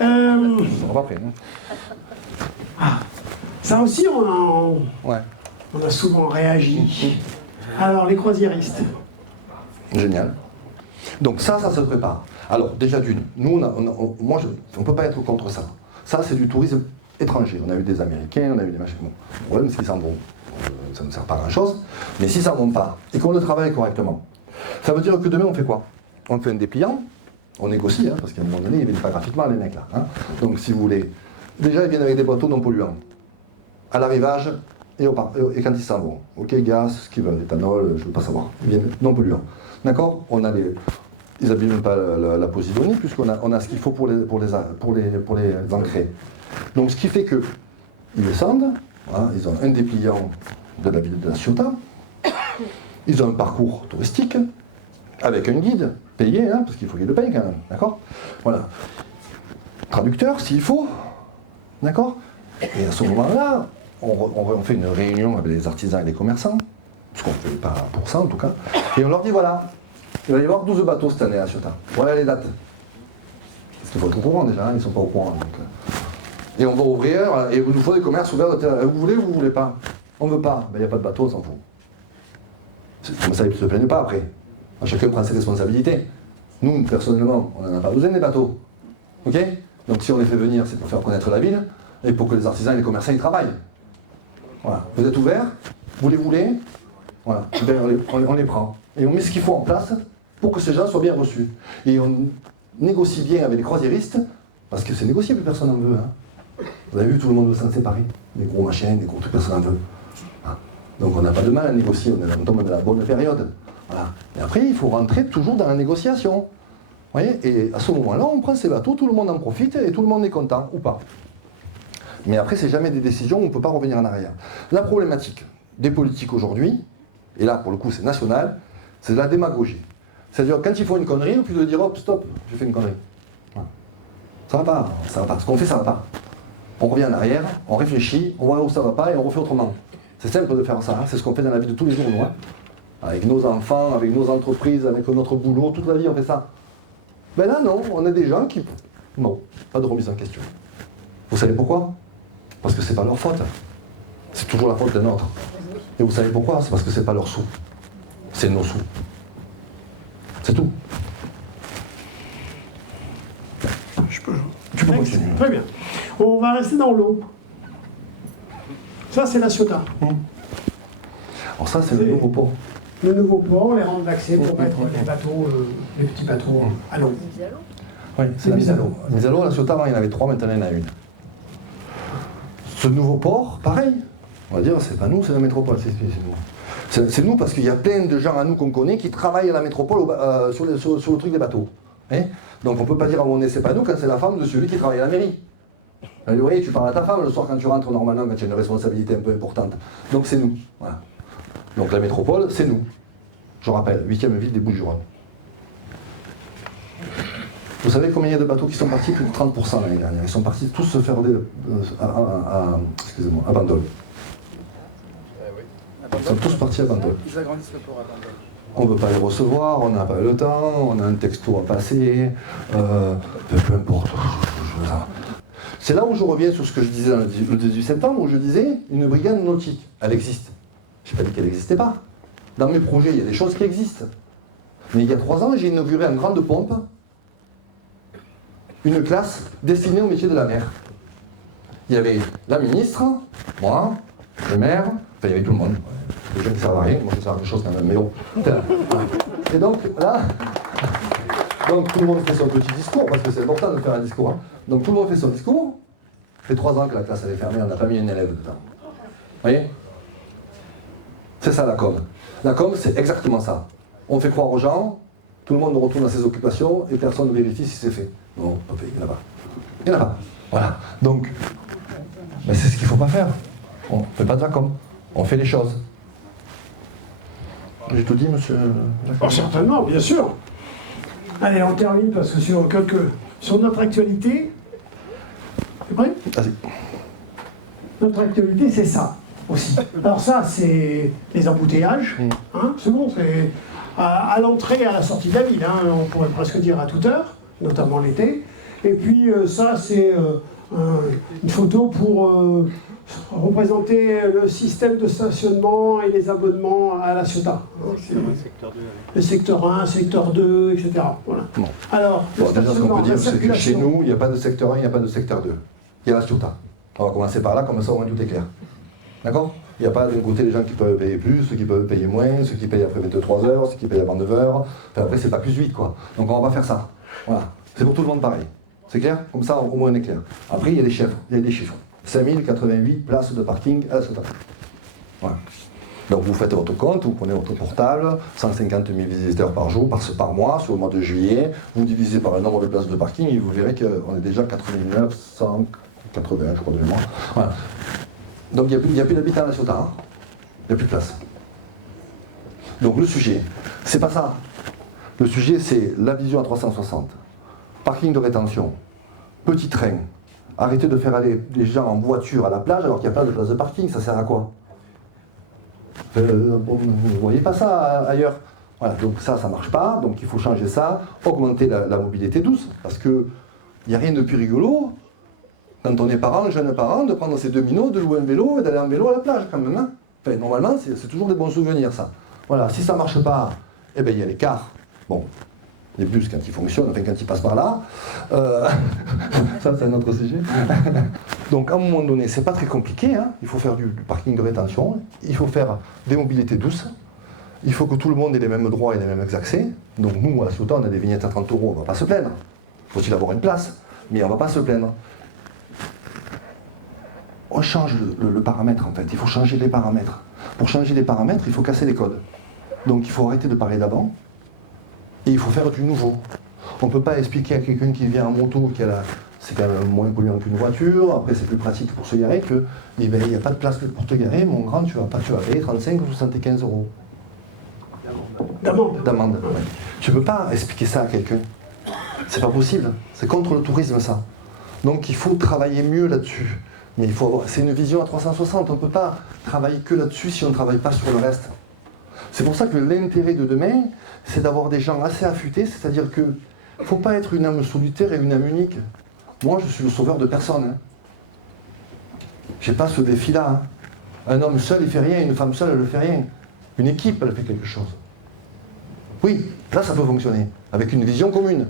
On va après. Hein. Ça aussi, Ouais. on a souvent réagi. Alors, les croisiéristes. Génial. Donc ça se prépare. Alors, déjà d'une, nous, on ne peut pas être contre ça. Ça, c'est du tourisme étranger. On a eu des Américains, on a eu des machins. Bon, le problème, c'est qu'ils s'en vont. Ça ne sert pas à grand-chose. Mais si ça ne vont pas, et qu'on le travaille correctement, ça veut dire que demain, on fait quoi? On fait un dépliant, on négocie, hein, parce qu'à un moment donné, ils ne viennent pas gratuitement, les mecs, là. Hein. Donc, si vous voulez... Déjà, ils viennent avec des bateaux non polluants. À l'arrivage, et quand ils s'en vont. Ok, gaz, ce qu'ils veulent, éthanol, je ne veux pas savoir. Ils viennent non polluants. D'accord? On a les... Ils n'abîment pas la Posidonie, puisqu'on a ce qu'il faut pour les ancrer. Donc, ce qui fait que ils descendent, hein, ils ont un dépliant de la ville de La Ciotat, ils ont un parcours touristique, avec un guide, payé, hein, parce qu'il faut qu'ils le payent quand même, d'accord? Voilà. Traducteur, s'il faut, d'accord? Et à ce moment-là, on fait une réunion avec les artisans et les commerçants, ce qu'on ne fait pas pour ça en tout cas, et on leur dit voilà, il va y avoir 12 bateaux cette année à Ciotat. Voilà les dates. Parce qu'il faut être au courant déjà, hein, ils ne sont pas au courant. Donc, et on va ouvrir, et il nous faut des commerces ouverts. Vous voulez ou vous ne voulez pas? On ne veut pas, il n'y a pas de bateau, on s'en fout. Comme ça, ils ne se plaignent pas après. Chacun prend ses responsabilités. Nous, personnellement, on n'en a pas besoin des bateaux. Ok? Donc si on les fait venir, c'est pour faire connaître la ville, et pour que les artisans et les commerçants y travaillent. Voilà. Vous êtes ouverts? Vous les voulez? Voilà. Ben, on les prend. Et on met ce qu'il faut en place pour que ces gens soient bien reçus. Et on négocie bien avec les croisiéristes, parce que c'est négociable, personne n'en veut. Hein. Vous avez vu, tout le monde veut s'en séparer. Des gros machins, des gros trucs, personne n'en veut. Hein. Donc on n'a pas de mal à négocier, on tombe dans la bonne période. Voilà. Et après, il faut rentrer toujours dans la négociation. Vous voyez? Et à ce moment-là, on prend ces bateaux, tout le monde en profite et tout le monde est content, ou pas. Mais après, c'est jamais des décisions où on ne peut pas revenir en arrière. La problématique des politiques aujourd'hui, et là, pour le coup, c'est national, c'est de la démagogie. C'est-à-dire, quand ils font une connerie, au lieu de dire, hop, stop, j'ai fait une connerie. Voilà. Ça va pas, ça va pas. Ce qu'on fait, ça va pas. On revient en arrière, on réfléchit, on voit où ça va pas et on refait autrement. C'est simple de faire ça, hein. C'est ce qu'on fait dans la vie de tous les jours, nous. Hein. Avec nos enfants, avec nos entreprises, avec notre boulot, toute la vie, on fait ça. Ben là, non, on a des gens qui... Non, pas de remise en question. Vous savez pourquoi? Parce que c'est pas leur faute. C'est toujours la faute des nôtres. Et vous savez pourquoi? C'est parce que c'est pas leurs sous. C'est nos sous. C'est tout. Tu peux continuer. Très bien. On va rester dans l'eau. Ça, c'est La Ciotat. Alors ça, c'est le nouveau port. Le nouveau port, les rampes d'accès pour mettre les bateaux, les petits bateaux à l'eau. Oui, c'est la mise à l'eau. La mise à l'eau, La Ciotat, avant, il y en avait 3, maintenant, il y en a une. Ce nouveau port, pareil. On va dire, c'est pas nous, c'est la métropole. C'est nous parce qu'il y a plein de gens à nous qu'on connaît qui travaillent à la métropole sur le truc des bateaux. Hein? Donc on ne peut pas dire à un moment donné, c'est pas nous quand c'est la femme de celui qui travaille à la mairie. Vous voyez, tu parles à ta femme le soir quand tu rentres normalement, quand tu as une responsabilité un peu importante. Donc c'est nous. Voilà. Donc la métropole, c'est nous. Je rappelle, 8e ville des Bouches-du-Rhône. Vous savez combien il y a de bateaux qui sont partis? Plus de 30% l'année dernière. Ils sont partis tous se faire à Bandol. Ils sont tous partis à Bandol. Ils agrandissent le port à Bandol. On ne veut pas les recevoir, on n'a pas le temps, on a un texto à passer, peu importe. C'est là où je reviens sur ce que je disais le 18 septembre, où je disais une brigade nautique, elle existe. Je n'ai pas dit qu'elle n'existait pas. Dans mes projets, il y a des choses qui existent. Mais il y a 3 ans, j'ai inauguré en grande pompe une classe destinée au métier de la mer. Il y avait la ministre, moi, le maire, enfin il y avait tout le monde. Les gens qui servent à rien, moi je sers à quelque chose quand même, mais bon. Et donc là, donc tout le monde fait son petit discours, parce que c'est important de faire un discours. Hein. Donc tout le monde fait son discours. Ça fait 3 ans que la classe elle est fermée, on n'a pas mis un élève dedans. Vous voyez? C'est ça la com. La com, c'est exactement ça. On fait croire aux gens, tout le monde retourne à ses occupations et personne ne vérifie si c'est fait. Non, pas fait, il n'y en a pas. Il n'y en a pas. Voilà. Donc, ben c'est ce qu'il ne faut pas faire. On ne fait pas de la com. On fait les choses. J'ai tout dit, monsieur? Oh, certainement, bien sûr. Allez, on termine parce que sur notre actualité. C'est prêt? Vas-y. Notre actualité, c'est ça aussi. Alors ça, c'est les embouteillages. Hein, c'est bon, c'est à l'entrée et à la sortie de la ville. Hein, on pourrait presque dire à toute heure, notamment l'été. Et puis ça, c'est une photo pour représenter le système de stationnement et les abonnements à la Ciotat. Hein, le secteur 1, secteur 2, etc. Voilà. Bon. Alors, Bon, déjà, ce qu'on peut dire, c'est que chez nous, il n'y a pas de secteur 1, il n'y a pas de secteur 2. Il y a la Ciotat. On va commencer par là, comme ça au moins tout est clair. D'accord? Il n'y a pas d'un côté les gens qui peuvent payer plus, ceux qui peuvent payer moins, ceux qui payent après 23 heures, ceux qui payent avant 9 heures. Enfin, après, c'est pas plus 8, quoi. Donc on va pas faire ça. Voilà. C'est pour tout le monde pareil. C'est clair? Comme ça, au moins on est clair. Après, il y a des chiffres. Il y a des chiffres. 5088 places de parking à la Ciotat. Voilà. Donc vous faites votre compte, vous prenez votre portable, 150 000 visiteurs par jour, par mois, sur le mois de juillet, vous divisez par le nombre de places de parking et vous verrez qu'on est déjà 4980, je crois, de mémoire. Voilà. Donc il n'y a plus d'habitants à la Ciotat, hein. Il n'y a plus de place. Donc le sujet, c'est pas ça. Le sujet, c'est la vision à 360. Parking de rétention, petit train, arrêtez de faire aller des gens en voiture à la plage alors qu'il n'y a pas de place de parking, ça sert à quoi? Vous ne voyez pas ça ailleurs. Voilà, donc ça ne marche pas, donc il faut changer ça, augmenter la mobilité douce, parce qu'il n'y a rien de plus rigolo, quand on est parent, jeune parent, de prendre ses 2 minots, de louer un vélo et d'aller en vélo à la plage quand même. Hein. Enfin, normalement, c'est toujours des bons souvenirs, ça. Voilà, si ça ne marche pas, eh bien il y a les cars. Bon, les bus quand ils fonctionnent, enfin quand ils passent par là. Ça, c'est un autre sujet. Donc à un moment donné, c'est pas très compliqué, hein. Il faut faire du parking de rétention, il faut faire des mobilités douces, il faut que tout le monde ait les mêmes droits et les mêmes accès. Donc nous, à la Ciotat, on a des vignettes à 30 €, on ne va pas se plaindre. Faut-il avoir une place, mais on ne va pas se plaindre. On change le paramètre en fait, il faut changer les paramètres. Pour changer les paramètres, il faut casser les codes. Donc il faut arrêter de parler d'avant et il faut faire du nouveau. On ne peut pas expliquer à quelqu'un qui vient en moto c'est quand même moins polluant qu'une voiture, après c'est plus pratique pour se garer que il n'y a pas de place pour te garer, mon grand, tu vas payer 35 ou 75 €. D'amende. Ouais. Tu ne peux pas expliquer ça à quelqu'un. C'est pas possible. C'est contre le tourisme ça. Donc il faut travailler mieux là-dessus. Mais il faut avoir. C'est une vision à 360. On ne peut pas travailler que là-dessus si on ne travaille pas sur le reste. C'est pour ça que l'intérêt de demain, c'est d'avoir des gens assez affûtés, c'est-à-dire que il ne faut pas être une âme solitaire et une âme unique. Moi, je suis le sauveur de personne. Hein. Je n'ai pas ce défi-là. Hein. Un homme seul, il ne fait rien. Une femme seule, elle ne fait rien. Une équipe, elle fait quelque chose. Oui, là, ça peut fonctionner. Avec une vision commune.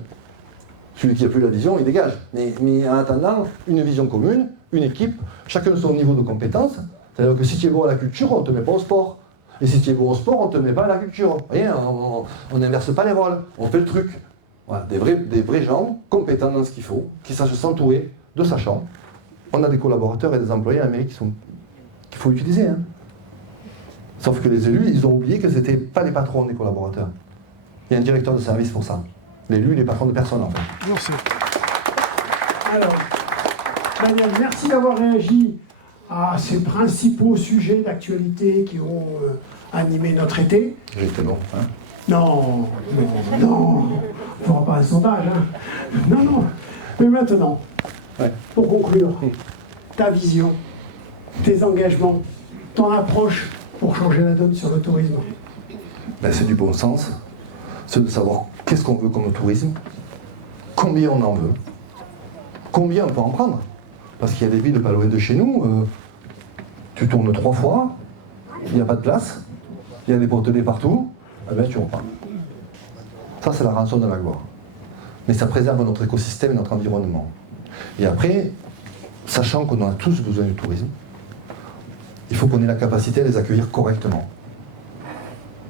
Celui qui n'a plus la vision, il dégage. Mais en attendant, une vision commune, une équipe, chacun son niveau de compétence. C'est-à-dire que si tu es bon à la culture, on ne te met pas au sport. Et si tu es bon au sport, on ne te met pas à la culture. Vous voyez, on n'inverse pas les rôles. On fait le truc. Voilà, des vrais gens compétents dans ce qu'il faut, qui sachent s'entourer de sachants. On a des collaborateurs et des employés à la mairie qu'il faut utiliser. Hein. Sauf que les élus, ils ont oublié que ce n'étaient pas les patrons des collaborateurs. Il y a un directeur de service pour ça. L'élu, il est patron de personne en fait. Merci. Alors, Daniel, merci d'avoir réagi à ces principaux sujets d'actualité qui ont animé notre été. J'ai été long. Hein. Non, on ne fera pas un sondage. Hein. Non. Mais maintenant, pour conclure, ta vision, tes engagements, ton approche pour changer la donne sur le tourisme. Ben, c'est du bon sens. C'est de savoir qu'est-ce qu'on veut comme tourisme, combien on en veut, combien on peut en prendre. Parce qu'il y a des villes pas loin de chez nous, tu tournes 3 fois, il n'y a pas de place, il y a des portelets partout, eh ben tu reprends. Ça, c'est la rançon de la gloire. Mais ça préserve notre écosystème et notre environnement. Et après, sachant qu'on a tous besoin du tourisme, il faut qu'on ait la capacité à les accueillir correctement.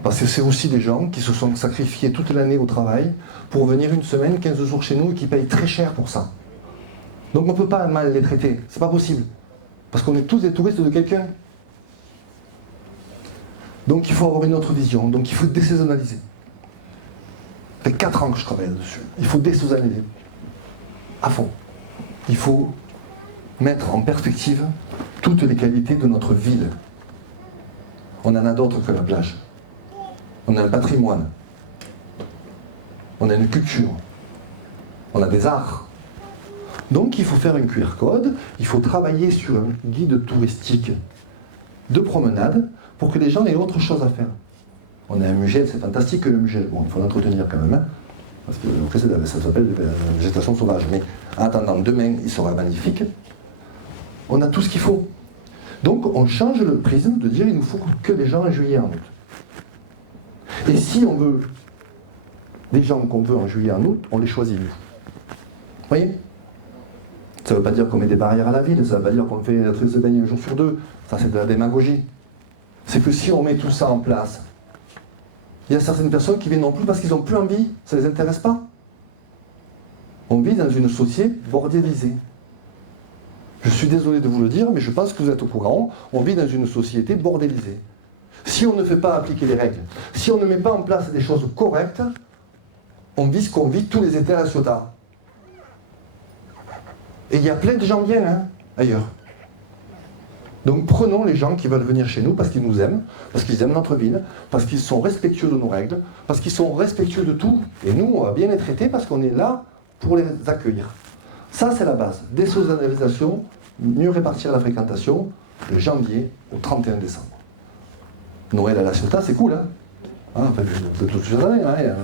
Parce que c'est aussi des gens qui se sont sacrifiés toute l'année au travail pour venir une semaine, 15 jours chez nous et qui payent très cher pour ça. Donc on ne peut pas mal les traiter, c'est pas possible. Parce qu'on est tous des touristes de quelqu'un. Donc il faut avoir une autre vision, donc il faut désaisonnaliser. Ça fait 4 ans que je travaille là-dessus. Il faut désaisonnaliser. À fond. Il faut mettre en perspective toutes les qualités de notre ville. On en a d'autres que la plage. On a un patrimoine. On a une culture. On a des arts. Donc il faut faire un QR code, il faut travailler sur un guide touristique de promenade pour que les gens aient autre chose à faire. On a un musée, c'est fantastique le musée. Bon, il faut l'entretenir quand même, hein, parce que après, ça s'appelle la végétation sauvage. Mais en attendant, demain, il sera magnifique. On a tout ce qu'il faut. Donc on change le prisme de dire il nous faut que des gens en juillet et en août. Et si on veut des gens qu'on veut en juillet et en août, on les choisit nous. Vous voyez ? Ça ne veut pas dire qu'on met des barrières à la ville, ça ne veut pas dire qu'on fait la truc se baigner un jour sur 2. Ça, c'est de la démagogie. C'est que si on met tout ça en place, il y a certaines personnes qui viennent non plus parce qu'ils n'ont plus envie, ça ne les intéresse pas. On vit dans une société bordélisée. Je suis désolé de vous le dire, mais je pense que vous êtes au courant, on vit dans une société bordélisée. Si on ne fait pas appliquer les règles, si on ne met pas en place des choses correctes, on vit ce qu'on vit tous les étés à la Ciotat. Et il y a plein de gens bien, hein, ailleurs. Donc prenons les gens qui veulent venir chez nous parce qu'ils nous aiment, parce qu'ils aiment notre ville, parce qu'ils sont respectueux de nos règles, parce qu'ils sont respectueux de tout. Et nous, on va bien les traiter parce qu'on est là pour les accueillir. Ça, c'est la base. Désaisonnalisation, mieux répartir la fréquentation, de janvier au 31 décembre. Noël à la Ciotat, c'est cool, hein, enfin, de toute cette année, hein.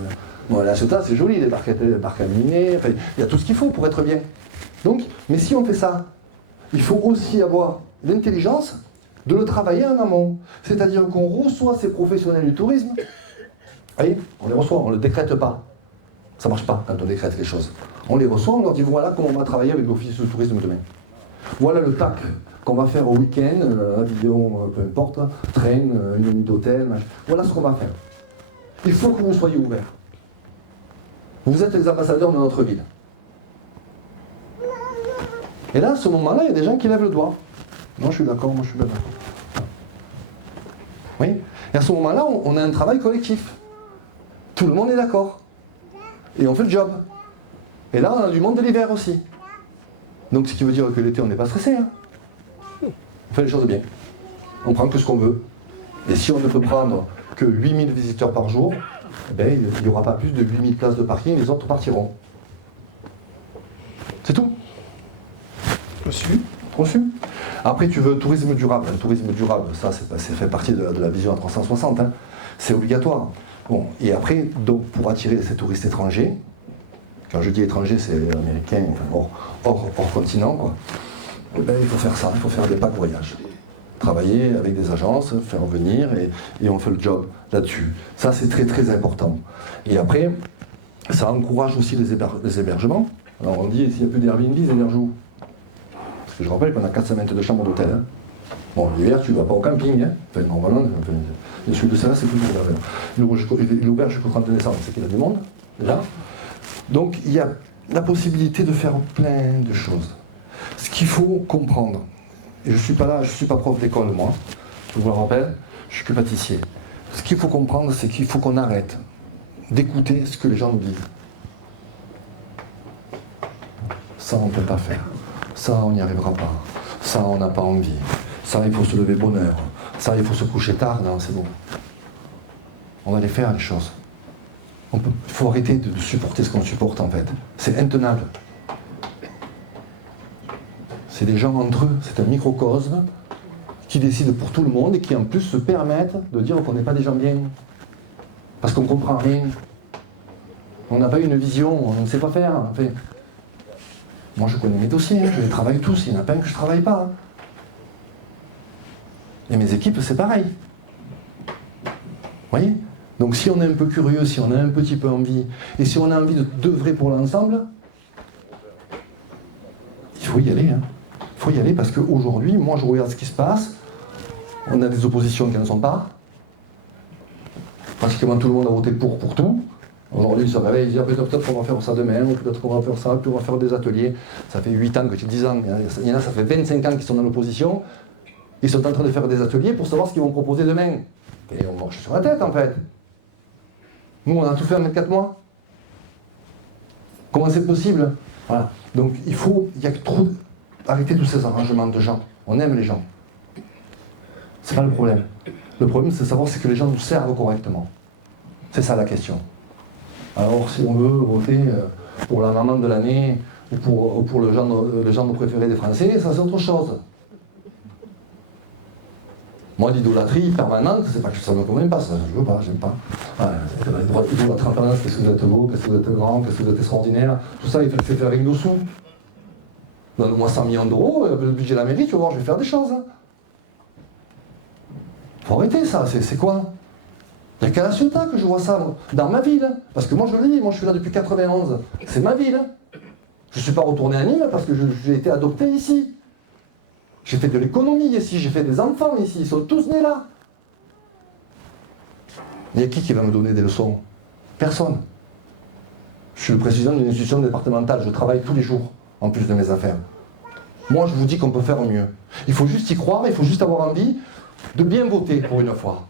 Noël à la Ciotat, c'est joli, les parcs animés, enfin, il y a tout ce qu'il faut pour être bien. Donc, mais si on fait ça, il faut aussi avoir l'intelligence de le travailler en amont. C'est-à-dire qu'on reçoit ces professionnels du tourisme, vous voyez, on les reçoit, on ne le décrète pas. Ça ne marche pas quand on décrète les choses. On les reçoit, on leur dit voilà comment on va travailler avec l'office de tourisme demain. Voilà le TAC qu'on va faire au week-end, avion, peu importe, train, une nuit d'hôtel, voilà ce qu'on va faire. Il faut que vous soyez ouverts. Vous êtes les ambassadeurs de notre ville. Et là, à ce moment-là, il y a des gens qui lèvent le doigt. Moi, je suis d'accord, moi, je suis pas d'accord. Oui. Et à ce moment-là, on a un travail collectif. Tout le monde est d'accord. Et on fait le job. Et là, on a du monde de l'hiver aussi. Donc, ce qui veut dire que l'été, on n'est pas stressé. Hein. On fait les choses bien. On prend que ce qu'on veut. Et si on ne peut prendre que 8000 visiteurs par jour, eh ben, il n'y aura pas plus de 8000 places de parking et les autres partiront. C'est tout. Reçu. Après, tu veux tourisme durable. Un tourisme durable, ça, c'est fait partie de la vision à 360. Hein. C'est obligatoire. Bon, et après, donc, pour attirer ces touristes étrangers, quand je dis étrangers, c'est américains, enfin, hors continent, quoi. Eh ben, il faut faire ça, il faut faire des packs voyages. Travailler avec des agences, faire venir, et on fait le job là-dessus. Ça, c'est très très important. Et après, ça encourage aussi les hébergements. Alors on dit, s'il n'y a plus d'Airbnb, ils hébergent où ? Parce que je rappelle qu'on a 422 chambres d'hôtel. Hein. Bon, l'hiver, tu ne vas pas au camping. Hein. Enfin, normalement, le sud de Serres, c'est toujours ouvert. Il est ouvert jusqu'au 30 décembre, c'est qu'il y a du monde, déjà. Donc, il y a la possibilité de faire plein de choses. Ce qu'il faut comprendre, et je ne suis pas là, je ne suis pas prof d'école, moi, je vous le rappelle, je suis que pâtissier. Ce qu'il faut comprendre, c'est qu'il faut qu'on arrête d'écouter ce que les gens nous disent. Ça, on ne peut pas faire. Ça, on n'y arrivera pas. Ça, on n'a pas envie. Ça, il faut se lever bonne heure. Ça, il faut se coucher tard. Non, c'est bon. On va les faire, les choses. Il faut arrêter de supporter ce qu'on supporte, en fait. C'est intenable. C'est des gens entre eux. C'est un microcosme qui décident pour tout le monde et qui, en plus, se permettent de dire qu'on n'est pas des gens bien. Parce qu'on ne comprend rien. On n'a pas une vision, on ne sait pas faire. Enfin, moi, je connais mes dossiers, je les travaille tous. Il n'y en a pas un que je ne travaille pas. Et mes équipes, c'est pareil. Vous voyez ? Donc si on est un peu curieux, si on a un petit peu envie, et si on a envie d'œuvrer pour l'ensemble, il faut y aller. Il faut y aller parce qu'aujourd'hui, moi je regarde ce qui se passe, on a des oppositions qui n'en sont pas. Pratiquement tout le monde a voté pour tout. Aujourd'hui, ils se réveillent, ils disent peut-être qu'on va faire ça demain, ou peut-être qu'on va faire ça, puis on va faire des ateliers. Ça fait 8 ans, que tu 10 ans, il y en a, ça fait 25 ans qu'ils sont dans l'opposition. Ils sont en train de faire des ateliers pour savoir ce qu'ils vont proposer demain. Et on marche sur la tête en fait. Nous, on a tout fait en 4 mois. Comment c'est possible? Voilà. Donc il y a trop. Arrêter tous ces arrangements de gens. On aime les gens. C'est pas le problème. Le problème, c'est de savoir si que les gens nous servent correctement. C'est ça la question. Alors si on veut voter pour la maman de l'année ou pour le genre préféré des Français, ça c'est autre chose. Moi, l'idolâtrie permanente, c'est pas que ça me convient pas, ça, je veux pas, j'aime pas. L'idolâtrie en permanence, qu'est-ce que vous êtes beau, qu'est-ce que vous êtes grand, qu'est-ce que vous êtes extraordinaire, tout ça, il fait faire avec nos sous. Donne-moi 100 millions d'euros, le budget de la mairie, tu vas voir, je vais faire des choses. Faut arrêter ça, c'est quoi? Il n'y a qu'à la Ciotat que je vois ça, moi, dans ma ville. Parce que moi, je le dis, moi je suis là depuis 91, c'est ma ville. Je ne suis pas retourné à Nîmes parce que j'ai été adopté ici. J'ai fait de l'économie ici, j'ai fait des enfants ici, ils sont tous nés là. Il y a qui va me donner des leçons? Personne. Je suis le président d'une institution départementale, je travaille tous les jours, en plus de mes affaires. Moi, je vous dis qu'on peut faire mieux. Il faut juste y croire, il faut juste avoir envie de bien voter pour une fois.